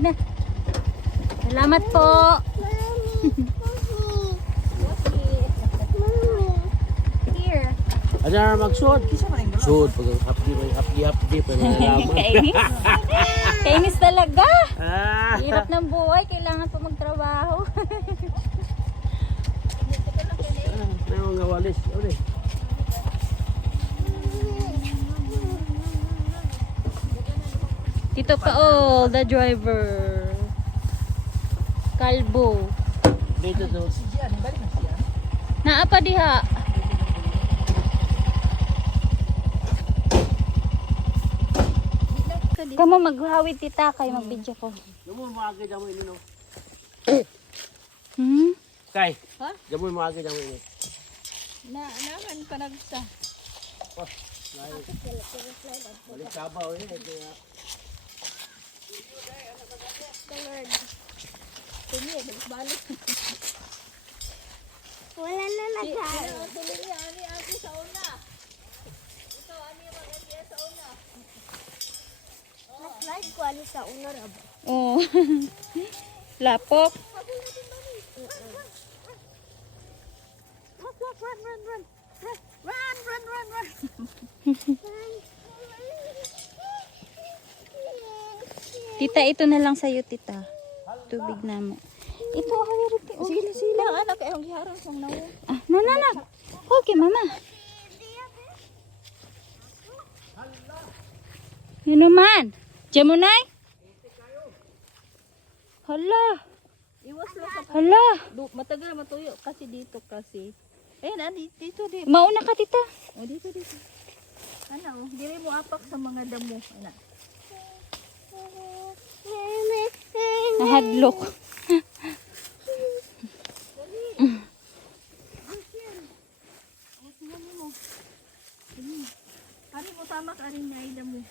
Huwag na. Salamat po. Here. Ano na mag-shoot? Shoot. Pag hapdi pa nalalaman. Kainis talaga. Ah. Hirap ng buhay. Kailangan pa magtrabaho. Ano nga walis? Uli. Tito Paol, the driver. Kalbo. Dito to. Naa pa diha. Kamu maghawid tita kay magbidyo ko. Gamoy mo agad mo ini no. Hmm? Kay. Ha? Gamoy mo agad mo ini. Naman panagsa. Oh. Balik sabaw eh. Lord. Tumi, balik. Wala na nagkain. Tuloy niya, ani ako sa una. Ito, ani mag-ani sa una. Nag-slide ko ali sa una rab. Oh. Lapok. Run. Tita, ito na lang sa'yo, tita. Tubig na mo. Ito, hawirin. Oh. Sila, anak, ay ang giharang sa nawo. Ah, no. Okay, mama. Ano man? Diyan mo, nay? Hala. Iwas lang sa Hala. matagal matuyo kasi dito kasi. Dito. Mauna ka, tita. O, dito. Ano, dili mo apak sa mga damo. Ana. Nahadlok. Ari mo tamak ari na ida mo.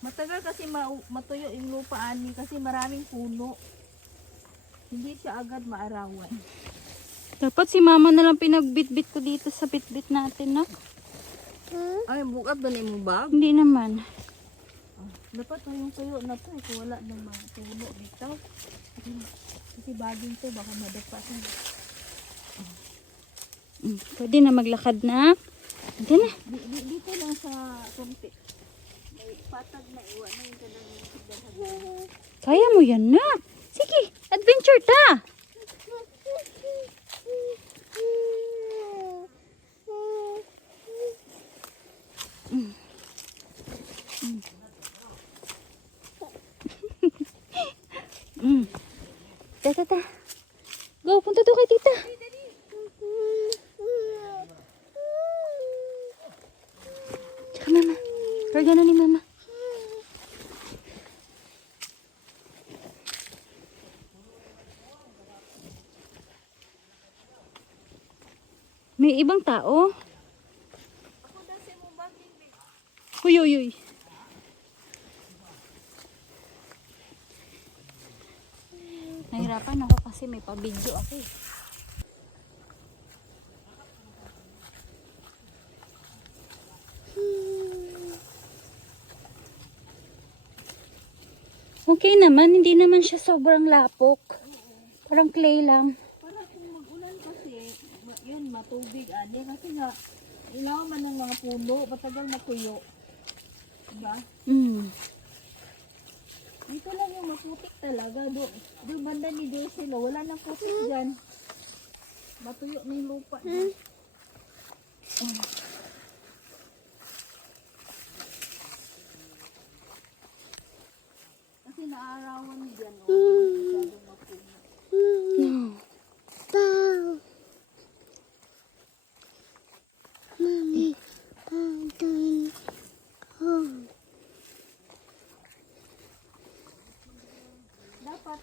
Matagal kasi matuyo yung lupa ani kasi maraming puno. Hindi siya agad maarawan. Dapat si mama na lang pinagbitbit ko dito sa bitbit natin, nak. Ay, bukat ba ni mo bag? Hindi naman. Dapat yung tuyo na to kung wala ng mga puno dito. Kasi baging to baka madapa siya. Pwede na maglakad, nak. Ito na. Dito lang sa kumpi. May patag na iwan na yung talagang sigdahan. Kaya mo yan, nak. Sige, adventure ta. Ta. Go, punta doon kay tita. Tsaka mama. Karga na ni mama. May ibang tao. Uy. Nahirapan ako kasi may pa-video ako eh. Okay naman, hindi naman siya sobrang lapok. Parang clay lang. Para kung mag-ulan kasi, yun, matubig ani. Kasi nga, ilaw man ng mga puno, matagal matuyo. Diba? Dito lang yung maputik talaga. Doon banda ni Dulce, wala nang putik dyan. Matuyo na yung lupa. Kasi naarawan dyan. Masyadong mapuno. No. Mommy, I'm doing home. Dapat,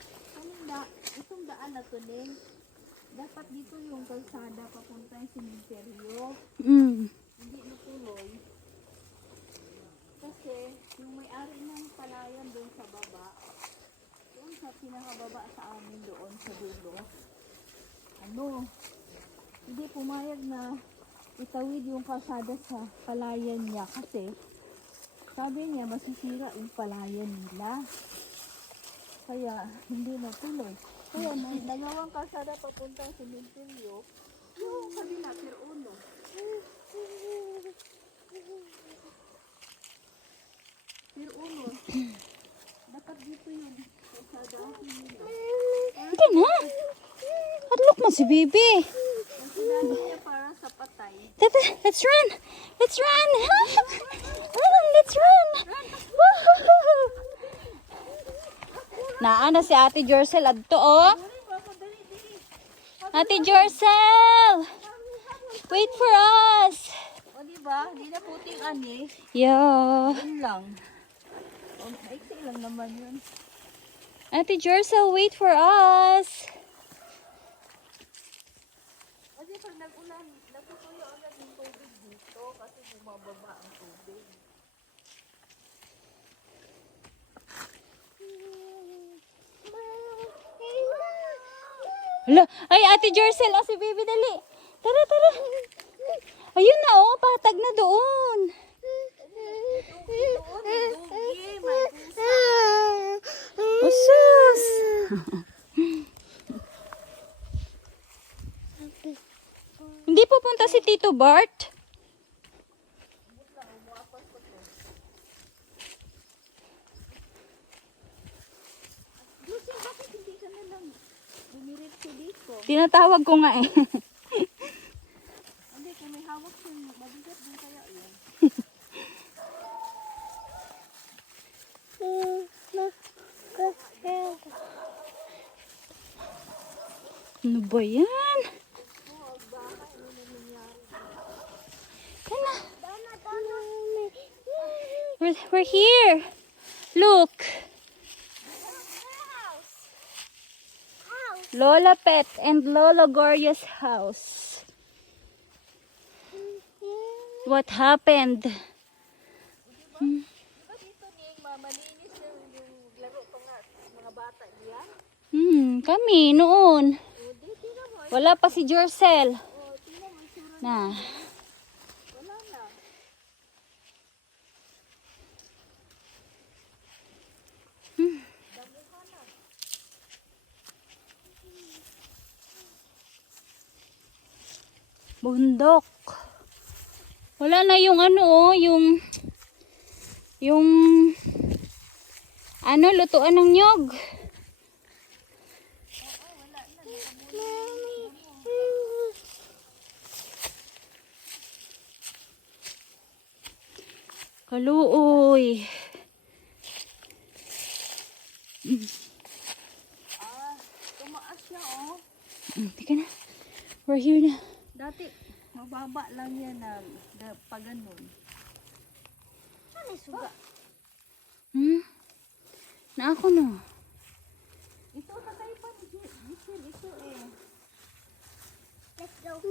itong daan na to din, dapat dito yung kalsada papunta yung simenteryo. Hindi natuloy. Kasi, yung may-ari ng palayan doon sa baba, doon sa pinakababa sa amin doon sa dulo, hindi pumayag na itawid yung kalsada sa palayan niya kasi Sabi niya, masisira yung palayan nila. Kaya, hindi na tuloy. Kaya, may dalawang kalsada papuntang sementeryo. Yung kabila, pero uno. Pero uno. Dapat dito yung kalsada. Hindi na. Hadlok mo si Bibi. Ang sinabi niya para sa patay. Let's run. Let's run. Let's run. Woohoo. Naana si Ate Jorcel adto oh. Ate Jorcel. Wait for us. O, diba? Hindi na puting ani. Yeah. Yun lang. O, maiksi lang naman yun. Ate Jorcel, wait for us. Kasi pag nag-ulan, natutuyo agad yung tubig dito kasi bumababa ang tubig. Hala, ay Ate Jorcel, si Bibi dali. Tara, tara. Ayun na oh, patag na doon. Doon, may dugi, may pusa. Usus. Hindi pupunta si Tito Bart? Lucy, bakit hindi ka na lang bumiritso dito? Tinatawag ko nga eh. Hindi, kung may hawak yung mabigat din kaya yun. Ano ba yan? Tara. We're here. Look. Lola Pet and Lola Gloria's house. What happened? Diba dito niya malinis yung laro ko nga mga bata diyan? Kami noon. O, dito na mo. Wala pa si Jorcel. O, tingnan mo yung sura. Na. Wala na. Bundok. Wala na yung ano oh, yung ano, lutuan ng nyog. Kaluoy. Tumaas siya oh. Tika na. We're here na. Dati, mababa lang yan na pag ganun. Ano suga? Na ako no. Ito patay pa ni Giselle, ito eh. Let's go.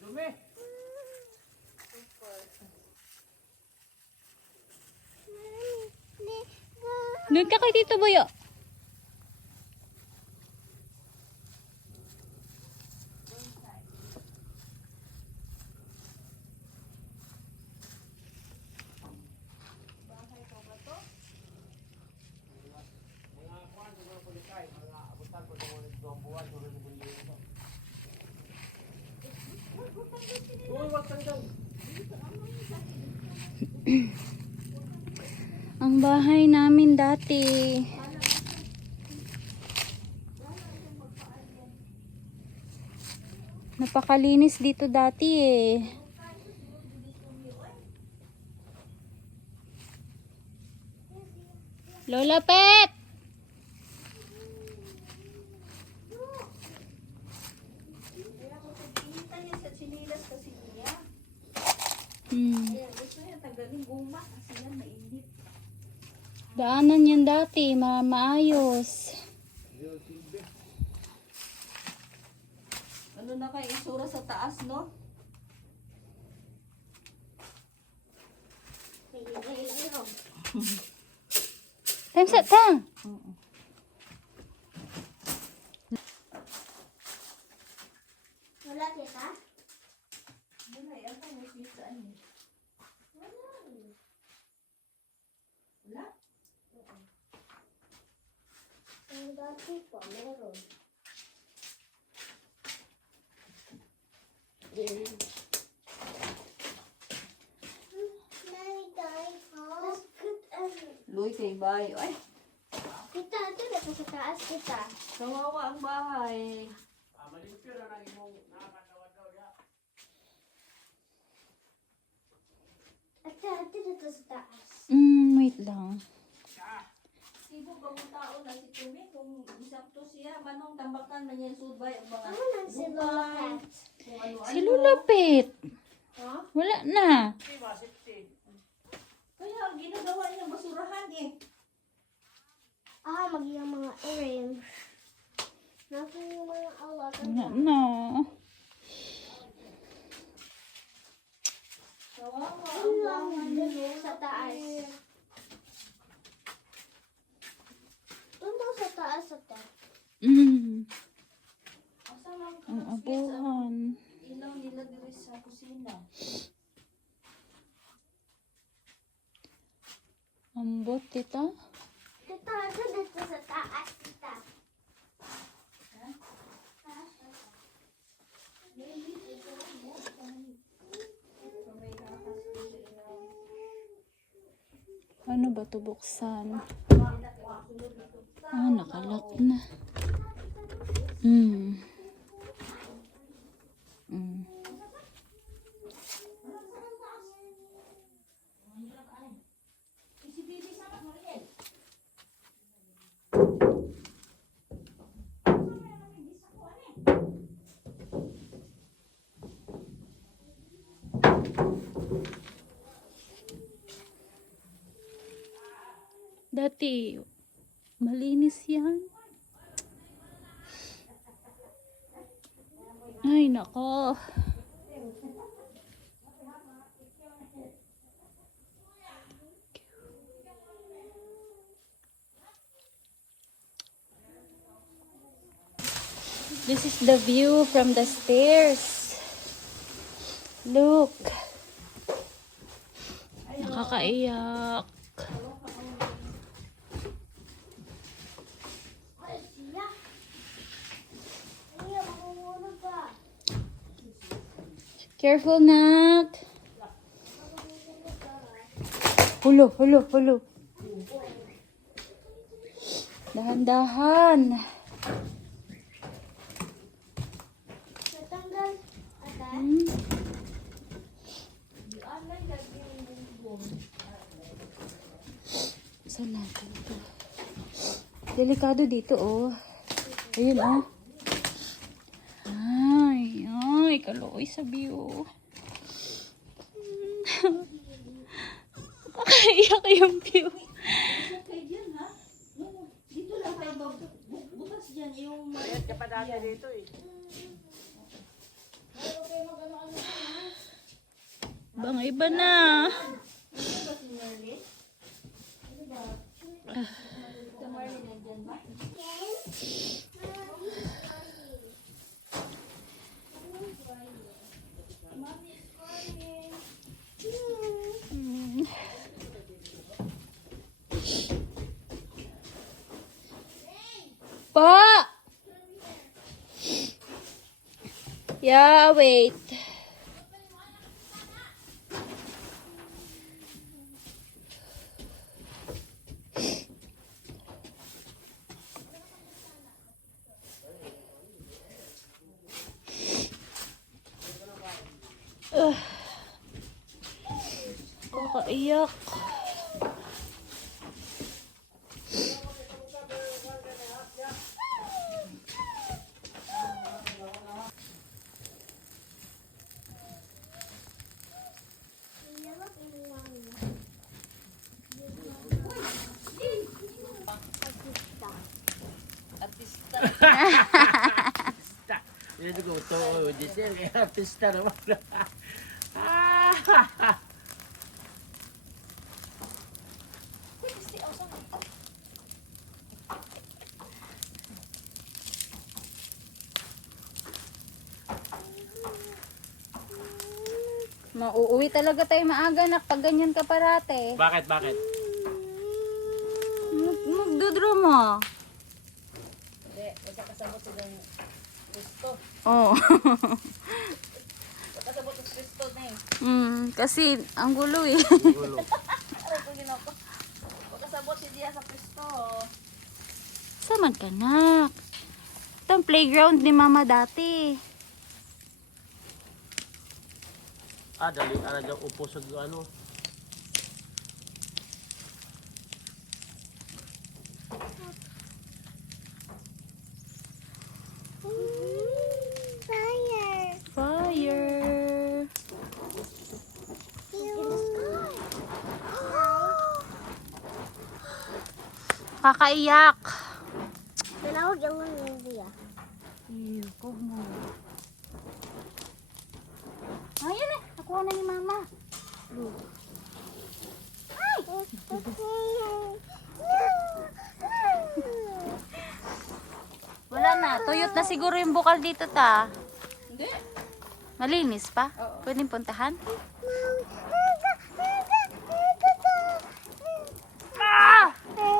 Dumi. Doon ka kay Tito Boyo. Ang bahay namin dati. Napakalinis dito dati eh. Lola Pet! Hinta niya sa chinilas kasi niya. Hmm. Kaya gusto niya tanggalin guma kasi yan mainit. Daanan yan dati, maayos. Ano na kayo isura sa taas, no? Time's up, time. Wala kita? Wala, yan pa mo sisa. Luy kay bay. Ay, Kita, ito na sa taas kita. kawawa ang bahay. Ate, ito sa taas. Wait lang. Sibo bagong tao na si Tumi. Kung isakto siya, manong tambakan man yan sudbay ang mga Ano lang si Lola Cat? kung ano-ano. Si Lulapit. Ha? Wala na. Kaya ang ginagawa niya basurahan eh. Magiging mga earrings. Nasa yung mga awak. Wala na. Kawawa ang Ano lang bahay. sa taas? Ano sa taas ate? Asa lang ka? Ang abuhan. Ilaw nila diri sa kusina. Ambot, tita. Tita, ito dito sa taas tita. Ano ba ito buksan? Nakalak na. Mm. Dati, malinis yan. Ay, nako. This is the view from the stairs. Look. Nakakaiyak. Careful, nak. Hulo, hulo, hulo. Dahan-dahan. Natanggal ate. Saan natin ito? Delikado dito, oh. Ayun, oh. Ay, kaluoy sa view. Nakaiyak yung view. Okay dyan ha? Dito lang tayo butas dyan yung... Bayad ka pa dati dito eh. Bang iba na. Pa! Yeah, wait. Kakaiyak. Hindi ko ito. Giselle, artista naman. Mauuwi talaga tayo maaga nak pag ganyan ka parate. Bakit? Bakit? Magdodrama. Hindi, magkakasama silang gusto. Oh. Kasi ang gulo eh. Gulo. Aray ko ginako. Pagkasabot si Dia sa pwesto. Saman ka nak. Ito ang playground ni mama dati. Dali. Dyan upo sa ano. Fire. Fire. Kakaiyak. Tinawag yung hindi ah. Ew, kog mo. Ayan eh, nakuha na ni mama. Wala na, tuyot na siguro yung bukal dito ta. Hindi. Malinis pa? Pwedeng puntahan?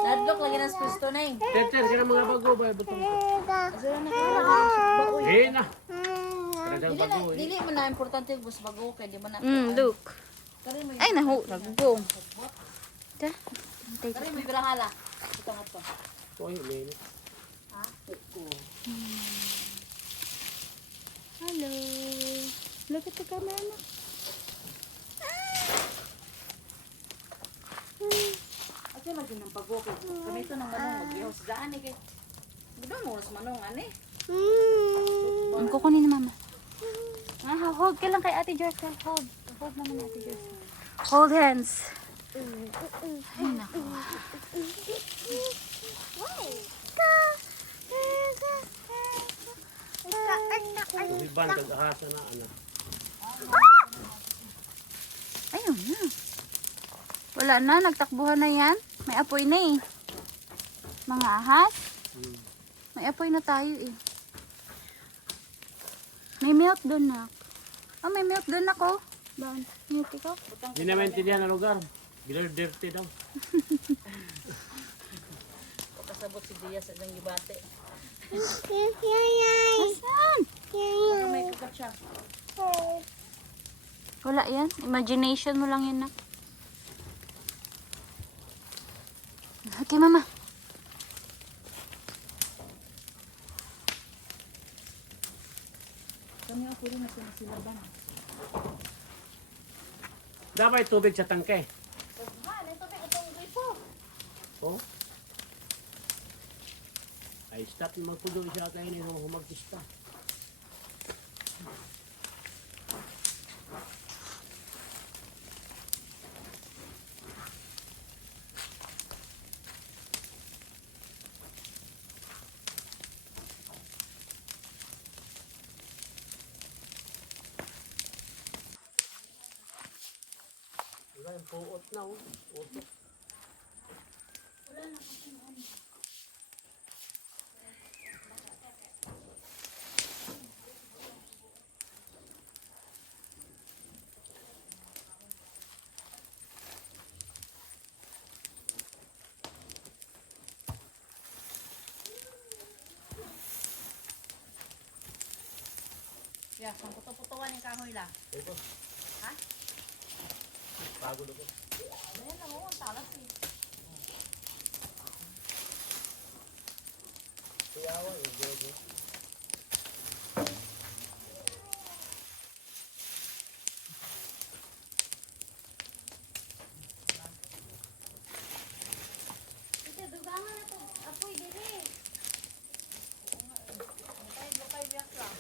Nadlok lagi na sa pwesto na eh. Teacher, sila mga bago ba? Butong. Kasi na nakakalaman. Eh na. Kaya Dili bago na, dili man na importante yung bus bago kay di man na. Look. Kari mo. Ay, nagbo. Ta. Kari mo birang hala. Ito nga to. Uy, may Hello. Look at the camera. Ate lagi nang bago kay. Kami ito nang manong mag-ihaw sa daan eh kay. Gudon mo sa manong ani. Ang kukunin ni mama. Hold ka lang kay Ate Jorka. Hold. Hold naman ni Ate Jorka. Hold hands. Ay, naku. iban kag-ahasa na ana. Ayun na. Wala na, nagtakbuhan na yan. May apoy na eh. Mga ahas. May apoy na tayo eh. May milk doon na. Oh, may milk doon ako. Doon. Milk ikaw. Di na maintindihan ang lugar. Bilang dirty daw. Pagkasabot si Dia sa dang gibate. Asan? May kakat siya. Wala yan. Imagination mo lang yan na. Okay, mama. Kami ako rin na sinasilaban. Dapat tubig sa tangke. Ha, nito may itong gripo. Oh. Ay, stop yung magpudo siya kayo nito humagtista. Wala yung puot na, oh. Utok. Ya, sang puto-putuan yung kahoy la. Ito. Ha? Pagod ako. Ayan na mo, ang talas eh. Kuyawa, eh. Gogo. Ito, dugangan na to. Apoy, dili. Lokay biyak lang.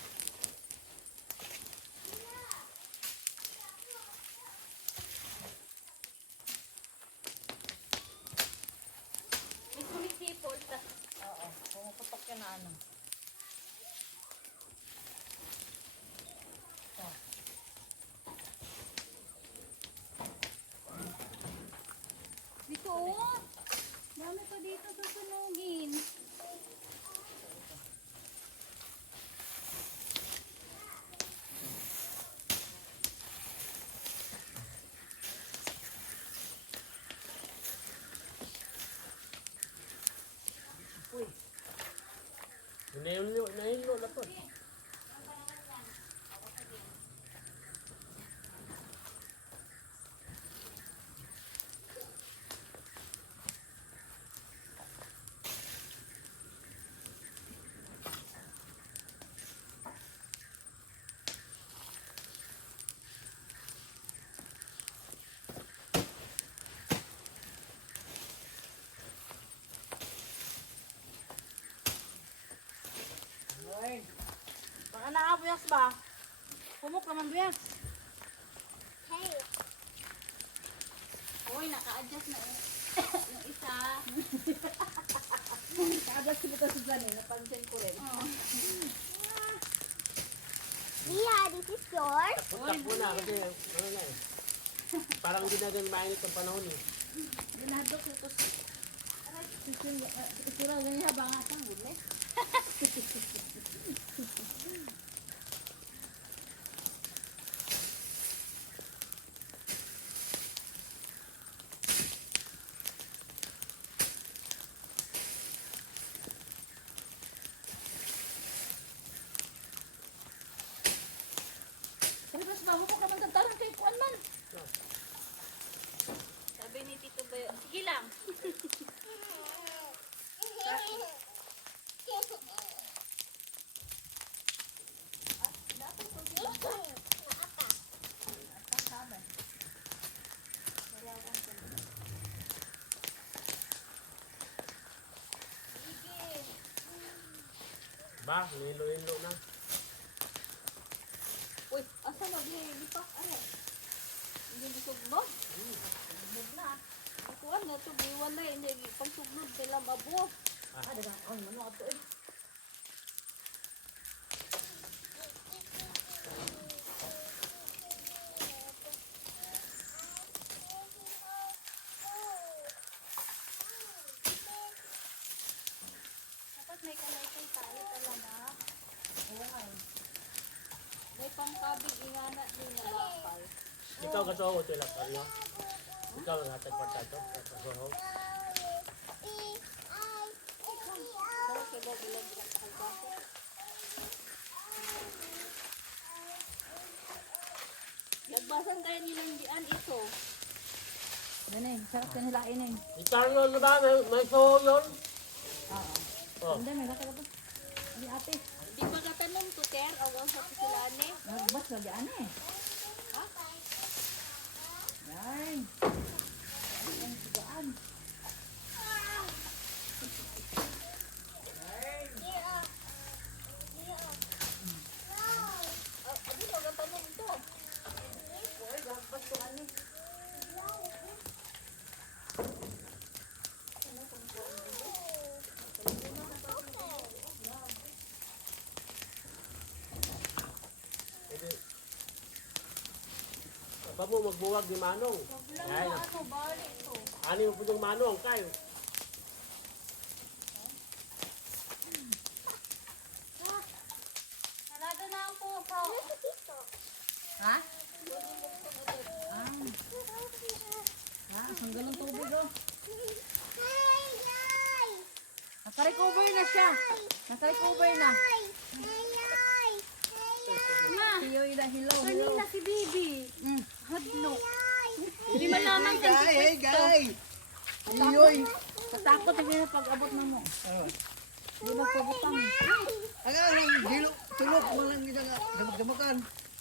May sumisipol. Oo, pumuputok yan na ano. Dito, oh. Dami pa dito susunugin. Nainlo na po. Baka naabuyas ba? Pumok naman buyas. Hey. Uy, naka-adjust na yung isa. Kaabas kita sa dyan eh. Napansin ko rin. Mia, this is yours. Takbo na kasi ano na eh. Parang hindi na din mainit ang panahon eh. Ginadok ito. Isura ganyan habang atang gulay. Sabi mas mahumok naman tantaran kay Kuan man. Sabi ni Tito Bayo, sige lang. Ba, nilo-ilo na. Uy, asa naglipak? Ano? Hindi sugnod? Sugnod na. Kuan na ito, biwan na. Hindi, pag sugnod sila mabo. Diba? Ano ito eh? Dapat may kalaysay tayo talaga. May pangkabig ingana din na lakal. Ikaw katuho sila paryo. Ikaw ang hatag patato. Katuho. Pero kaya ba bilang bilang sa kalbasa? Nagbasan tayo nilang dian ito. Yan eh, sarap ka nila inin. Itarno na ba? May suho yun? Oh. Hindi, may kata ka Hindi ate. Di ba katanong to, Ter? Awang sa pisilane? Nagbas na dian eh. Ha? Yan. Yan, sigaan. Ano ba katanong ito? Uy, nagbas ko ani. Pa mo magbuwag ni Manong. Ay, Ano, bali ito. ani mo po yung Manong kayo. Narado na ang puso. Ha? Ang galong tubig oh. Naka-recover na siya. Naka-recover na. Ma, Hiyoy na hello. kanina si Bibi. Mm. Hadlok. Hindi man naman kan si guys! Hiyoy. Katakot na niya pag-abot na mo. Hindi magpabutang. Tulog mo lang isa nga. Damag-damagan.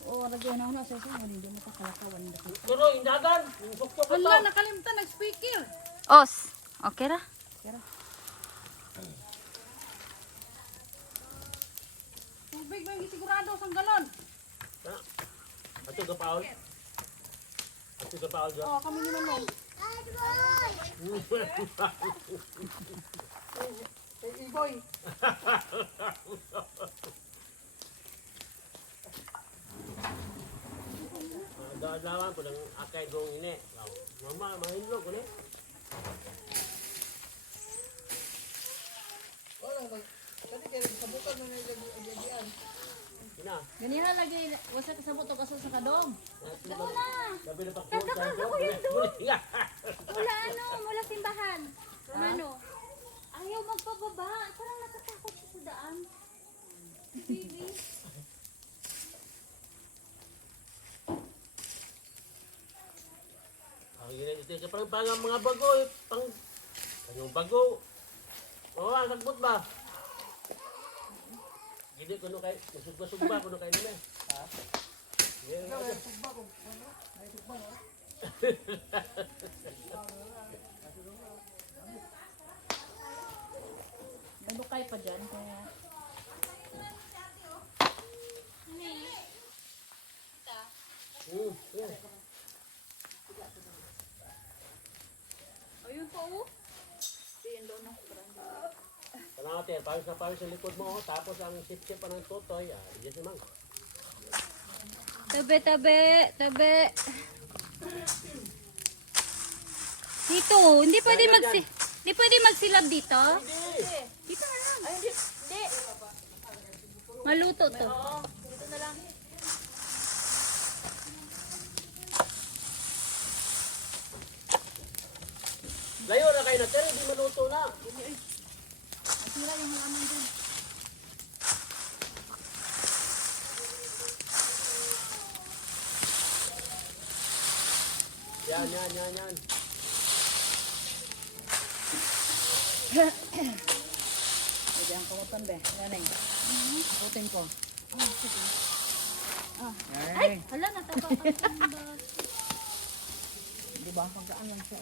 Oo, ragyan na ako na sa sinyo. Hindi mo kakalakawan. Pero indagan. Yung suktok ko to. Nakalimta. Nag-speaker. Os. Okay ra? Tubig ba yung sigurado sa galon? Ato ka Paul. Ato ka Paul. Oo, kami ni Manong. Iboy. Dawan po ng akay gong ini. Mama, mahinlo ko ni. Ina. Ganyan lagi. Wasa kasabot o kasal sa kadong. Sabi na pakto. Wala ano, wala simbahan. Romano. Ayaw magpababa. Parang natatakot siya sa daan. Bibi. Ito ka parang mga bago eh. Yung bago. Oo, nagbot ba? Hindi ko no kay sugba ko no kay nila. Ha? Sugba ko. Ay sugba no. Nalukay pa dyan. Kaya Ayun po, oh. Panate, pawis na pawis ang likod mo. Tapos ang sip-sip pa ng tutoy. Yes naman. Tabi, tabi, tabi. Dito, hindi pwede hindi pwede magsilab dito. Dito na lang. Ay, hindi. Hindi. Maluto to. Oo. Dito na lang. Layo na kayo na, pero hindi maluto na. Sira yung halaman dyan. Yan. Pwede ang kamutan be. Yan eh. Putin ko. Ay, hala, natapakan ko yung bas. Di ba? Pagkaan lang siya.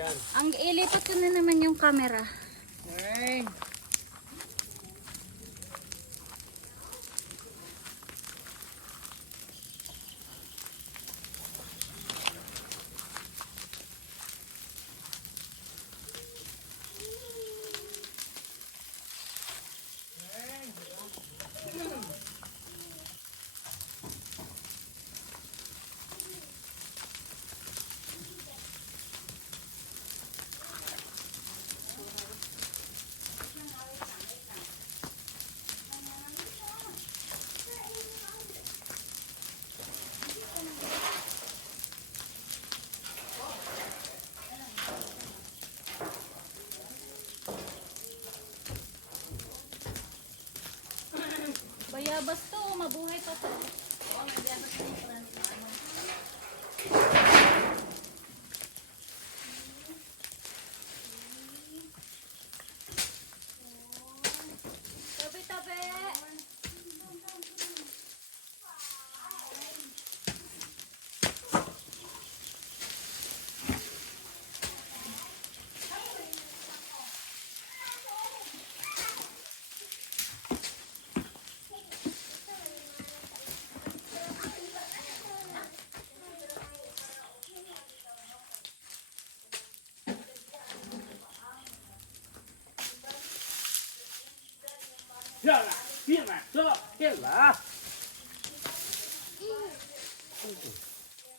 Yan. Ang ilipat ko na naman yung camera. Hey. Bayabas to, mabuhay pa to. Tabi, tabi. Hela.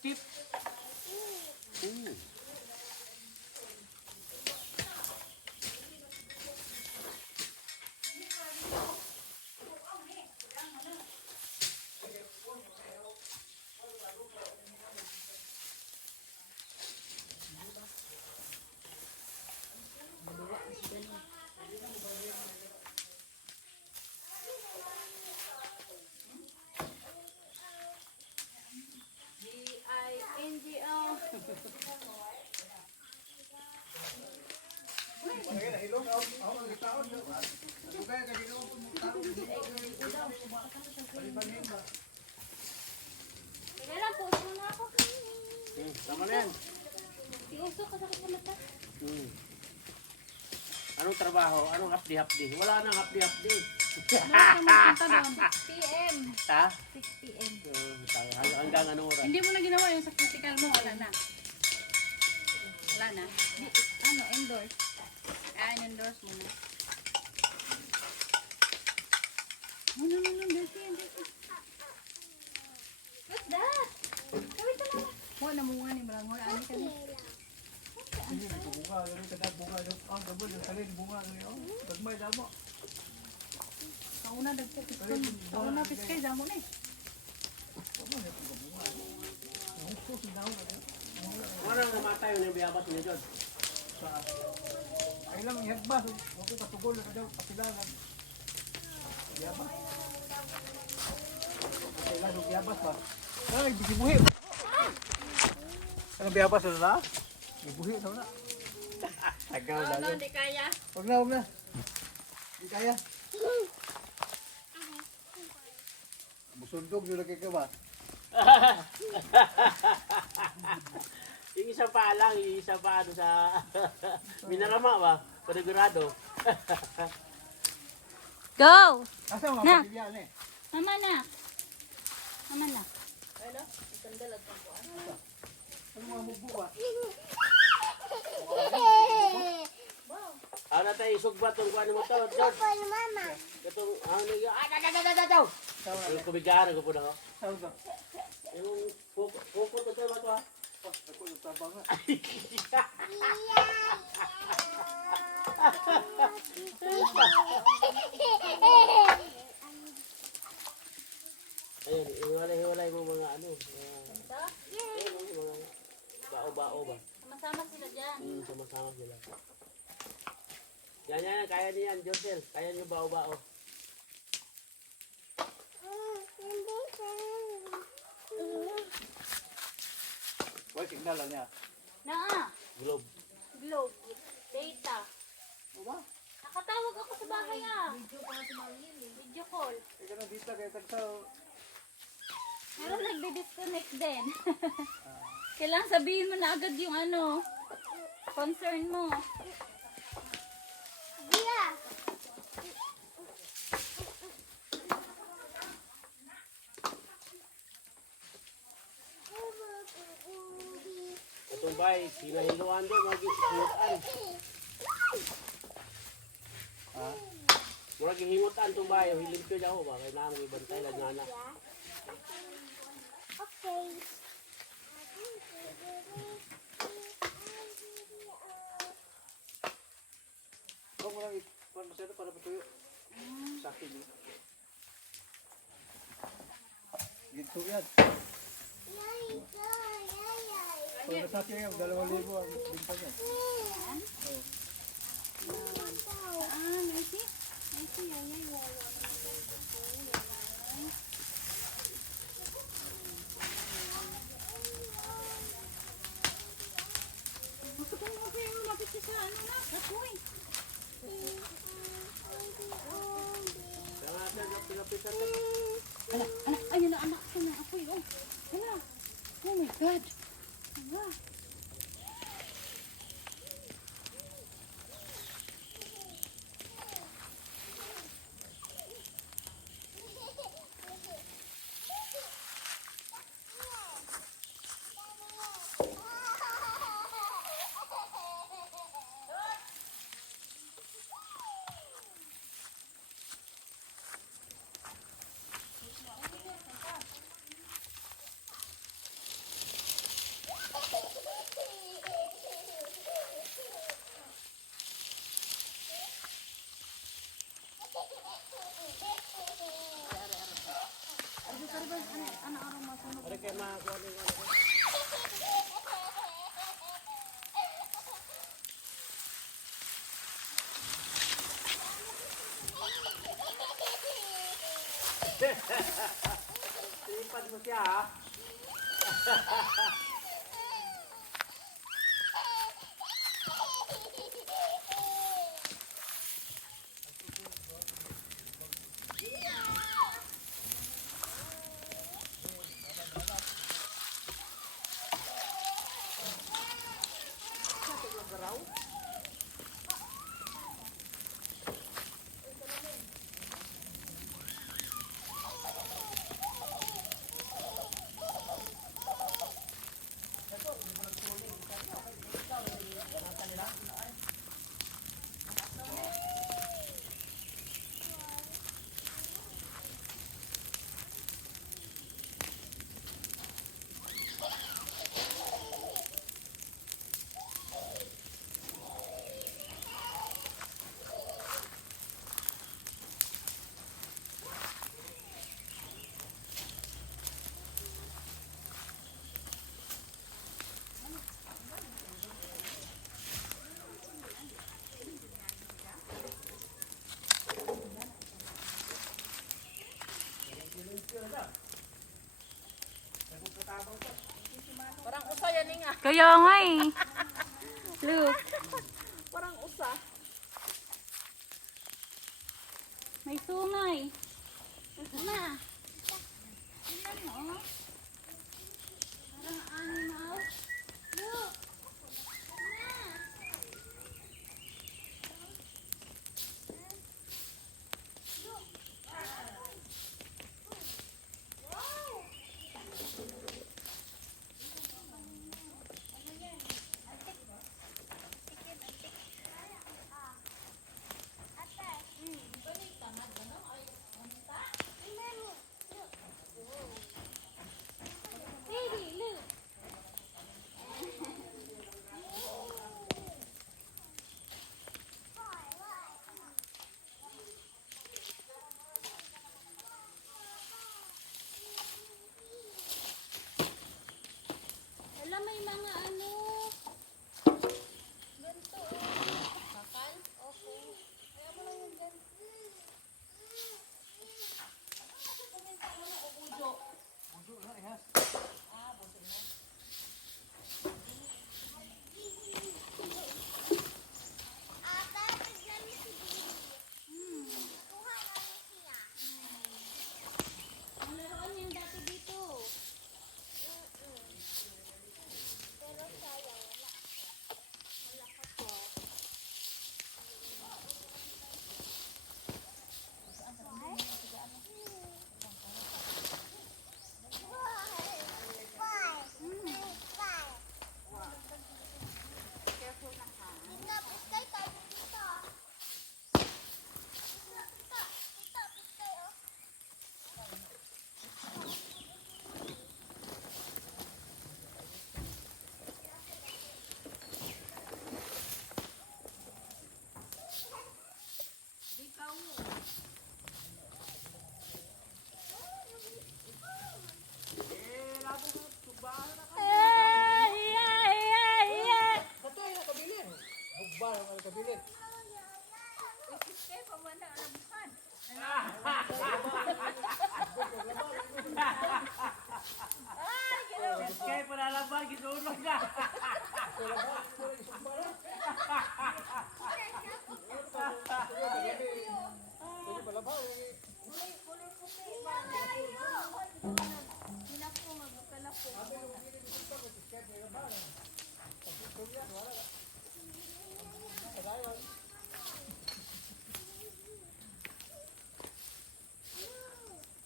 Tip. D-I-N-G-O. Kaya lang, puso na ako. Tama na yan. Puso ka sa mata. Anong trabaho? Anong hapdi-hapdi? Wala nang hapdi-hapdi. Punta doon. 6 p.m. Ha? 6 p.m. Hanggang anong oras? Hindi mo na ginawa yung sa critical mo, wala na. Wala na. Ano, endorse. In-endorse mo na. No, dirty. What's that? Kawit ka lang. Huwag na muna ni Malang. Huwag ani ka ni. Kauna dagpo piskon. Kauna piskay damo ni. Ano nang namatay yung biyabas niya dyan? Ay lang ihagbas, huwag ko katugol na daw pasilangan. Biyabas. Kailan biyabas ba? Ay, bigibuhi. Ano biyabas na? Bigibuhi na. Agaw na. No, di kaya. Huwag na. Hindi kaya. Busundog yung lagi ka ba? Yung isa pa lang, yung isa pa ano sa Minarama ba? Panigurado. Go! Asa mga Na. pamilya eh? Mama na. Naman na. Ano? Ikandalag ka po. Ano mga magbuwa? Ano tayo isugba itong kuha ni mo to, George? Itong, ano yung, yung kumigahan ko po na ako. Saan ka? Yung kuko to tayo ba ito ha? Ako yung tabang nga. Ayun, hiwalay-hiwalay mo mga ano. Ayun, mga bao-bao ba? Sama-sama sila dyan. Sama-sama sila. Yan, kaya niyan, Josel. Kaya niyo bao-bao. Wala, signala niya. Naa. Globe. Globe. Data. O ba? Nakatawag ako sa bahay Video call. Ika na dito kaya tagsa. Pero nagdi-disconnect din. Kailangan sabihin mo na agad yung ano, concern mo. Itong bay, sinahiluan doon, mag-ihimutan. Ha? Murag ihimutan itong bay, hilimpyo niya ako ba? Kaya naman ibantay lang nga na. Huwag mo lang ikuhan masyado para patuyo. Sa akin yun. Ginto yan. Pag nasa akin yan, 2,000 ang binta niya. Oo. Kaya nga sir, pinapit natin. Ayun na anak ko na apoy. Oh my God. Ano kayo makakuha ng ano? Sinipan mo siya ha? Parang usa yan nga. Kaya nga eh. Look. Parang usa. May sungay. Ma. Tingnan mo. Parang animal. Look. Ma.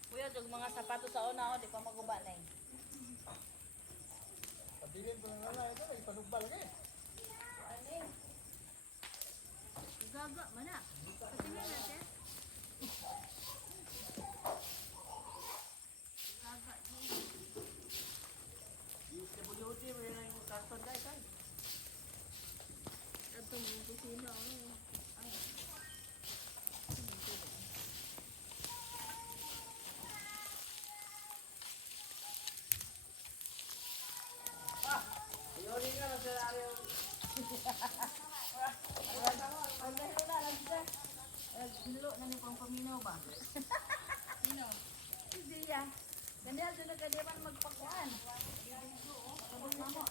Kuya, yung mga sapato sa una, di pa maguba na eh. Pabilin ko na lang ito, ipanugba lagi. Gaga, mana? Patingin natin. Yung kabuti-buti, may na yung karton guys, ay. Ito yung kusina. Yun nga, nagsalari yung... Nilo na ni pang paminaw ba? Sino? Hindi ya. Ganyan sila kadiman magpakuan. Sabon na mo.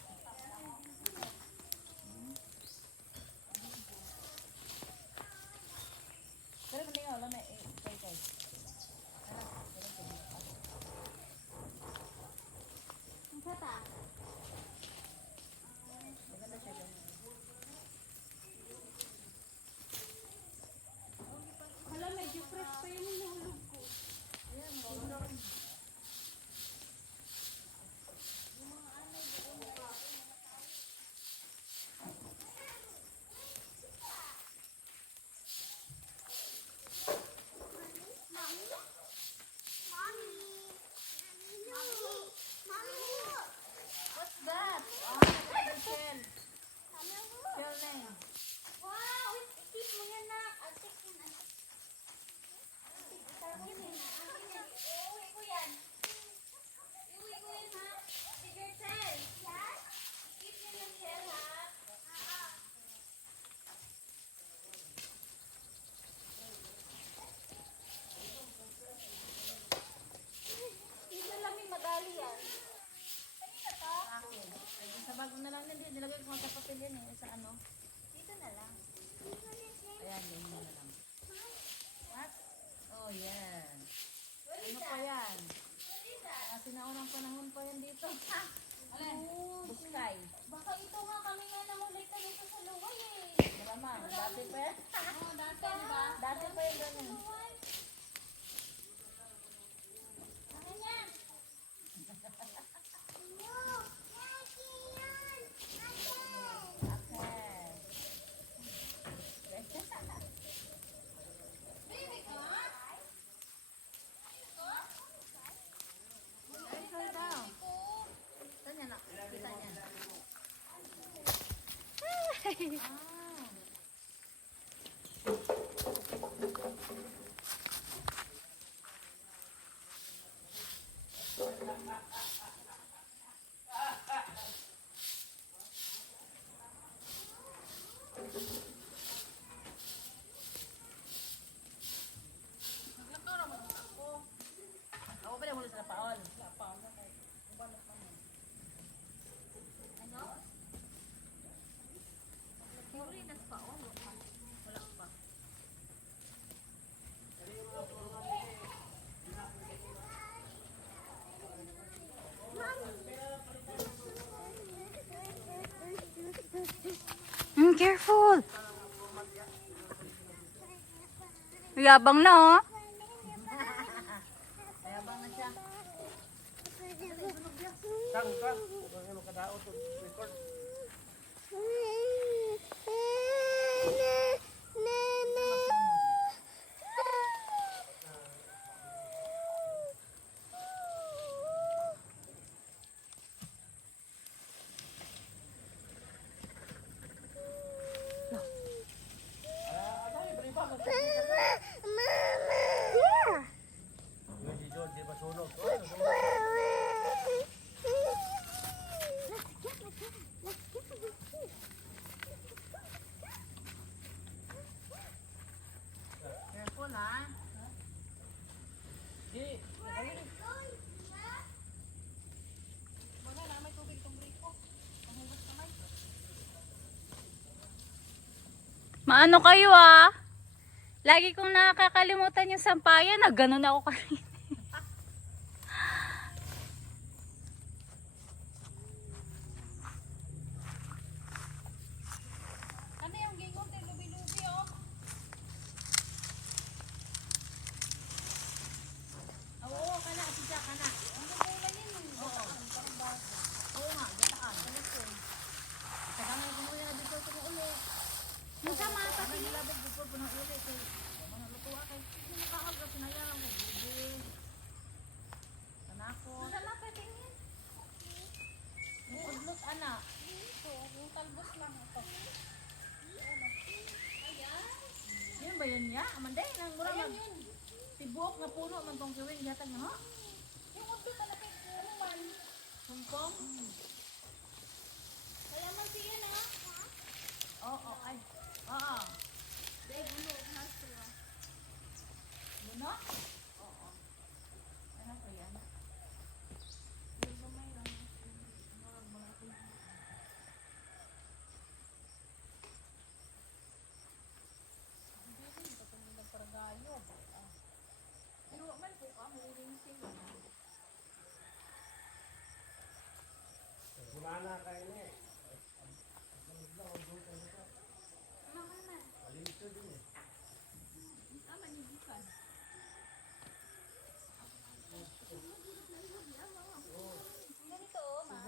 Pero hindi nga wala na kay. Ang kata. Maganda siya ganyan. Hala, medyo fresh pa yun yung nahulog ko. What's that? Oh, the shell. Shell name. Wow! Ikip mo yan na. Atik yun. Iuwi ko yan. Iuwi ko yan ha. Figure cell. Yes? Keep yun yung shell ha. Dito lang yung madali yan. Kanina to? Akin. Ay, sa bago na lang din. Nilagay ko sa papel yan eh. Sa ano? Dito na lang. Ayan, yun na lang. What? Oh, yan. Where is Ano that? pa yan? Where is that? Kasi naunang panahon pa yan dito. Buskay. Baka ito nga kami nga namulay ka dito sa luway eh. Malamang. Dati pa yan. Oo, dati, di ba? Dati pa yan ganun. Luway. Ano yan? Baby ka? Ay, slow down. Saan yan? Kita niyan. Ah. Ako pa rin mula sa paon. Ano? Sorry, nagpaon. Wala pa. Careful! Yabang na oh. Mayabang na siya. Sang ka, kung ano kadao to record. Yun si John, di ba sunog? Careful ha. Di, Wala na, may tubig tong briko. Mahugas kamay. Maano kayo ah? Lagi kong nakakalimutan yung sampayan. Na ganun ako kanina. Ano yung gingon? Lubi-lubi oh. Oo, kana. Sisa, kana. Ano po ba yun? Oo. Oo nga, gataan. Tagang mo muna na dito ito mo ulit. Yung sama, pati. Nilabog dito po na ulit. Mga lutuwa kay. Hindi makakagap. Sinayaran mo. Bibi. Tanako. Sama, pati. Yung udlot, anak. Ito, yung talbos lang ito. Yan ba yun niya? Amanday, nang mura mag... Tibok na puno man tong gawin. Yata nga, ha? Yung udlot, anak. Ano man? Hongkong? Kaya man sige na. Oo, ay. Oo. Dahil bulo na siya. Buno? Oo. Ano ko yan? Yung gamay lang. Pero man po ka, muling sila. Gumana kayo na eh. Tama ni Bukan. Ganito, ma.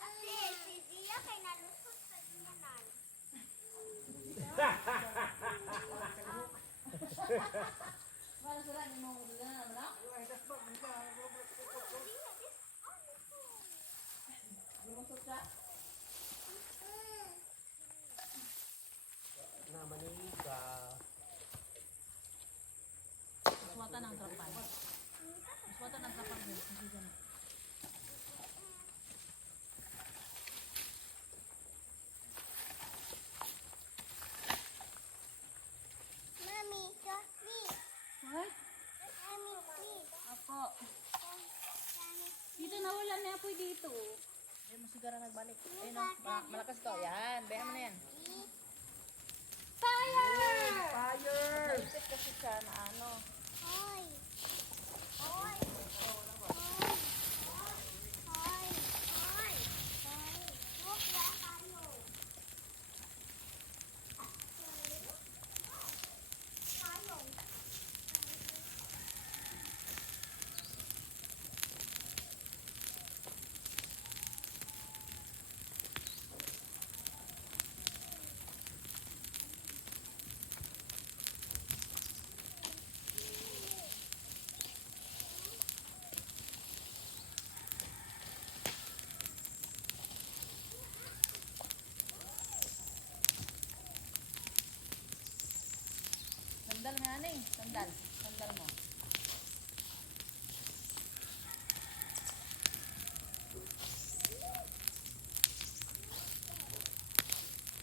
Ate, si Zia kay nalusot sa diyanan. Na Manila. Suwata ng trapal. Suwata ng trapal. Hindi ganun. Mami, coffee. What? Mami, please. Apo. Dito nawala na apoy dito. Ay mo sigara nagbalik. Ay no, malakas to. Yan, bayan mo na yan. Fire! Ipit kasi siya na ano. Hoy. Hoy. Hoy. Hoy. Hoy. Huwag na tayo. Tayo. Sandal nga na eh. Sandal. Sandal mo.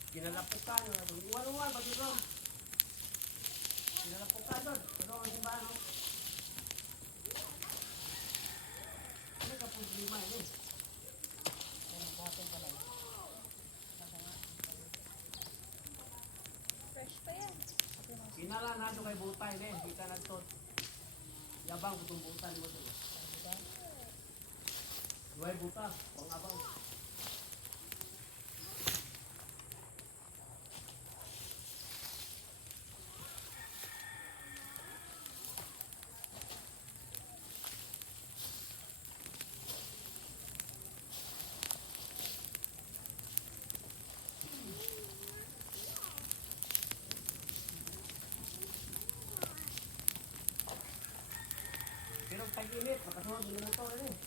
Kinalapok ka nyo. Iwan-iwan, pati ko. Kinalapok ka doon. Ano ang simbahan, no? Ano ka po lima, eh? Buhatin ka lang. Fresh. butay ni, kita na to. Yabang kutong buta ni mo to. Duay buta, pang abang. Pero tag-init, makasunod mo na ito rin eh.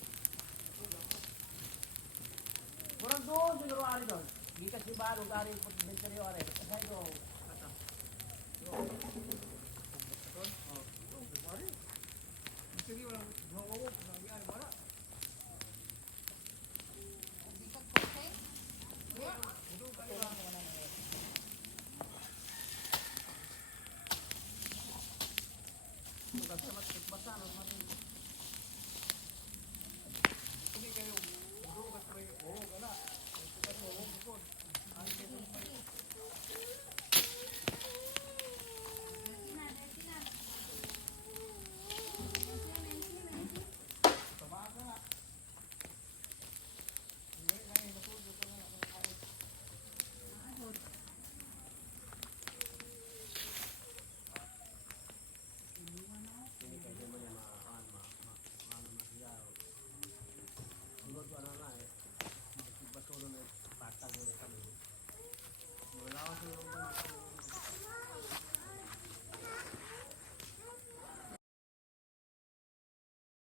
Murag doon, siguro ari doon. Gikas di ba, nung ari po din seryo ari. Kasay doon. Sige, walang nawawo. Nangyari, wala. Basta matbasa,